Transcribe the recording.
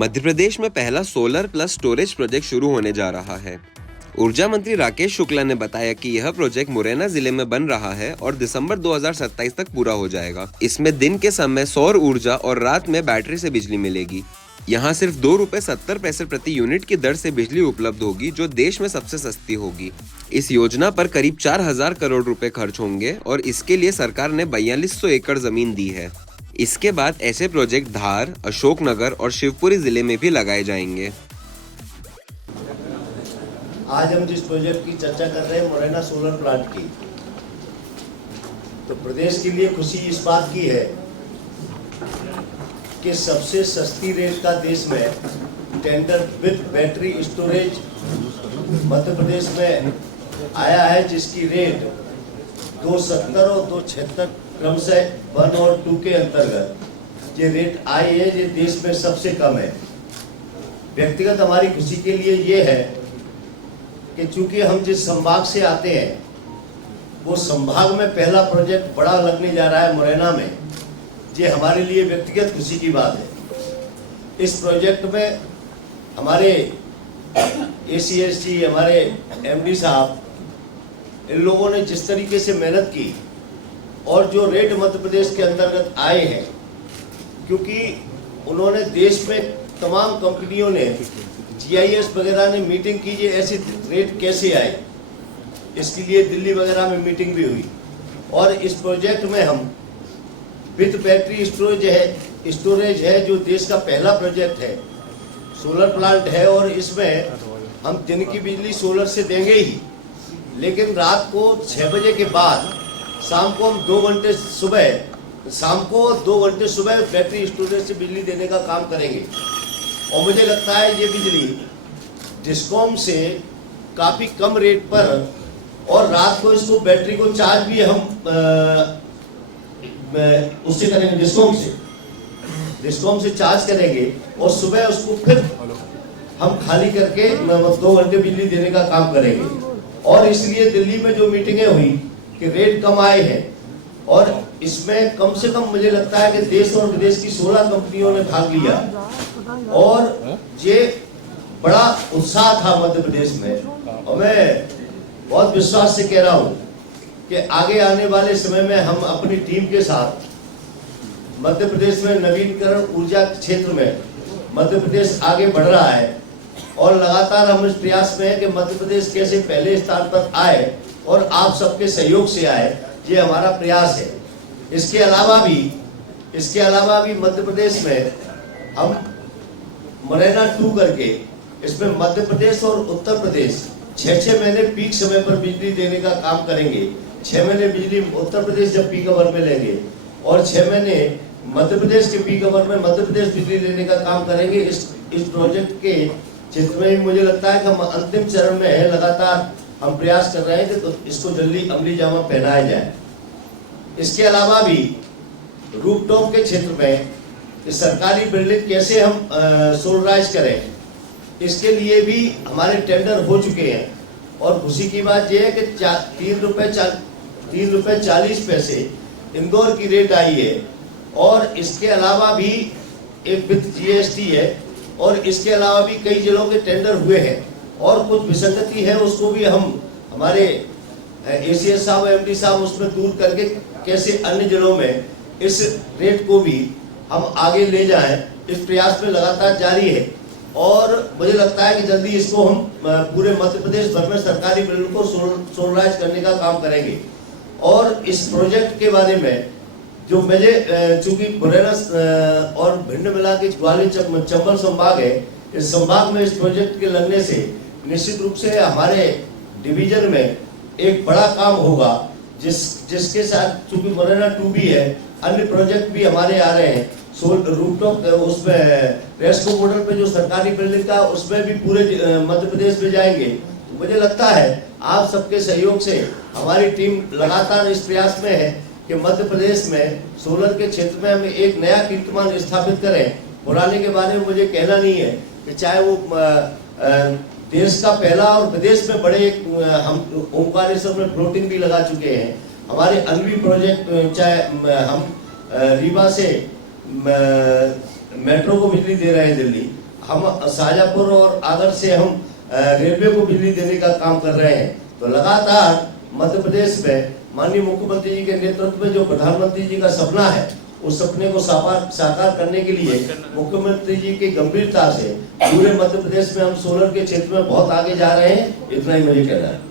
मध्य प्रदेश में पहला solar plus storage project शुरू होने जा रहा है। ऊर्जा मंत्री राकेश शुक्ला ने बताया कि यह प्रोजेक्ट मुरैना जिले में बन रहा है और दिसंबर 2027 तक पूरा हो जाएगा। इसमें दिन के समय सौर ऊर्जा और रात में बैटरी से बिजली मिलेगी। यहाँ सिर्फ ₹2.70 प्रति यूनिट की दर से बिजली उपलब्ध होगी, जो देश में सबसे सस्ती होगी। इस योजना पर करीब 4,000 करोड़ रुपए खर्च होंगे और इसके लिए सरकार ने 4200 एकड़ जमीन दी है। इसके बाद ऐसे प्रोजेक्ट धार, अशोकनगर और शिवपुरी जिले में भी लगाए जाएंगे। आज हम जिस प्रोजेक्ट की चर्चा कर रहे हैं, मुरैना सोलर प्लांट की, तो प्रदेश के लिए खुशी इस बात की है कि सबसे सस्ती रेट का देश में tender with battery storage Madhya Pradesh में आया है, जिसकी रेट 270 और 276 क्रमशः 1 और 2 के अंतर्गत ये रेट आई है। ये देश में सबसे कम है। व्यक्तिगत हमारी खुशी के लिए ये है कि चूंकि हम जिस संभाग से आते हैं, वो संभाग में पहला प्रोजेक्ट बड़ा लगने जा रहा है मुरैना में। ये हमारे लिए व्यक्तिगत खुशी की बात है। इस प्रोजेक्ट में हमारे ACSG, हमारे MD साहब, इन लोगों ने जिस तरीके से मेहनत की और जो रेट मध्य प्रदेश के अंतर्गत आए हैं, क्योंकि उन्होंने देश में तमाम कंपनियों ने, GIS वगैरह ने मीटिंग की, ये ऐसे रेट कैसे आए, इसके लिए दिल्ली वगैरह में मीटिंग भी हुई। और इस प्रोजेक्ट में हम विद बैटरी स्टोरेज है, जो देश का पहला प्रोजेक्ट है, सोलर प्लांट है, और इसमें हम दिन की बिजली सोलर से देंगे ही, लेकिन रात को 6 बजे के बाद शाम को हम 2 घंटे सुबह बैटरी स्टोरेज से बिजली देने का काम करेंगे। और मुझे लगता है ये बिजली डिस्कॉम से काफ़ी कम रेट पर, और रात को इसको बैटरी को चार्ज भी हम उससे करेंगे, डिस्कॉम से चार्ज करेंगे, और सुबह उसको फिर हम खाली करके 2 घंटे बिजली देने का काम करेंगे। और इसलिए दिल्ली में जो मीटिंगें हुई कि रेट कम आए हैं, और इसमें कम से कम मुझे लगता है कि देश और विदेश की 16 कंपनियों ने भाग लिया, और ये बड़ा उत्साह था मध्य प्रदेश में। और मैं बहुत विश्वास से कह रहा हूँ कि आगे आने वाले समय में हम अपनी टीम के साथ मध्य प्रदेश में नवीनकरण ऊर्जा क्षेत्र में मध्य प्रदेश आगे बढ़ रहा है, और लगातार हम इस प्रयास में हैं कि मध्य प्रदेश कैसे पहले स्थान पर आए और आप सबके सहयोग से आए, ये हमारा प्रयास है। इसके अलावा भी मध्य प्रदेश में हम मुरैना 2 करके, इसमें मध्य प्रदेश और उत्तर प्रदेश 6 महीने पीक समय पर बिजली देने का काम करेंगे। 6 महीने बिजली उत्तर प्रदेश जब पीक आवर में लेंगे, और 6 महीने मध्य प्रदेश के पीक आवर में मध्य प्रदेश बिजली देने का काम करेंगे। इस प्रोजेक्ट के क्षेत्र में मुझे लगता है कि हम अंतिम चरण में है। लगातार हम प्रयास कर रहे हैं कि तो इसको जल्दी अमली जामा पहनाया जाए। इसके अलावा भी रूफटॉप के क्षेत्र में सरकारी बिल्डिंग कैसे हम सोलराइज करें, इसके लिए भी हमारे टेंडर हो चुके हैं। और खुशी की बात यह है कि ₹3.40 इंदौर की रेट आई है, और इसके अलावा भी एक विद GST है, और इसके अलावा भी कई जिलों के टेंडर हुए हैं, और कुछ विसंगति है, उसको भी हम हमारे ACS साहब, MD साहब उसमें दूर करके कैसे अन्य जिलों में इस रेट को भी हम आगे ले जाएं, इस प्रयास में लगातार जारी है। और मुझे लगता है कि जल्दी इसको हम पूरे मध्य प्रदेश भर में सरकारी बिल्डिंग को सोलराइज करने का काम करेंगे। और इस प्रोजेक्ट के बारे में जो मुझे, चूंकि मुरैना और भिंड मिला के ग्वालियर चंबल संभाग है, इस संभाग में इस प्रोजेक्ट के लगने से निश्चित रूप से हमारे डिवीजन में एक बड़ा काम होगा, जिसके साथ चूंकि मुरैना 2 भी है, अन्य प्रोजेक्ट भी हमारे आ रहे हैं। रूफटॉप उसमें रेस्को मॉडल पे जो सरकारी बिल्डिंग का, उसमें भी पूरे मध्य प्रदेश में जाएंगे। मुझे लगता है आप सबके सहयोग से हमारी टीम लगातार इस प्रयास में है कि मध्य प्रदेश में सोलर के क्षेत्र में हम एक नया कीर्तिमान स्थापित करें। पुराने के बारे में मुझे कहना नहीं है कि चाहे वो देश का पहला और विदेश में बड़े, हम ओंकारेश्वर में फ्लोटिंग भी लगा चुके हैं। हमारे अन्वी प्रोजेक्ट, चाहे हम रीवा से मेट्रो को बिजली दे रहे हैं दिल्ली, हम शाहजहाँपुर और आगर से हम रेलवे को बिजली देने का काम कर रहे हैं। तो लगातार मध्य प्रदेश में माननीय मुख्यमंत्री जी के नेतृत्व में जो प्रधानमंत्री जी का सपना है, उस सपने को साकार करने के लिए मुख्यमंत्री जी की गंभीरता से पूरे मध्य प्रदेश में हम सोलर के क्षेत्र में बहुत आगे जा रहे हैं। इतना ही मुझे कहना है।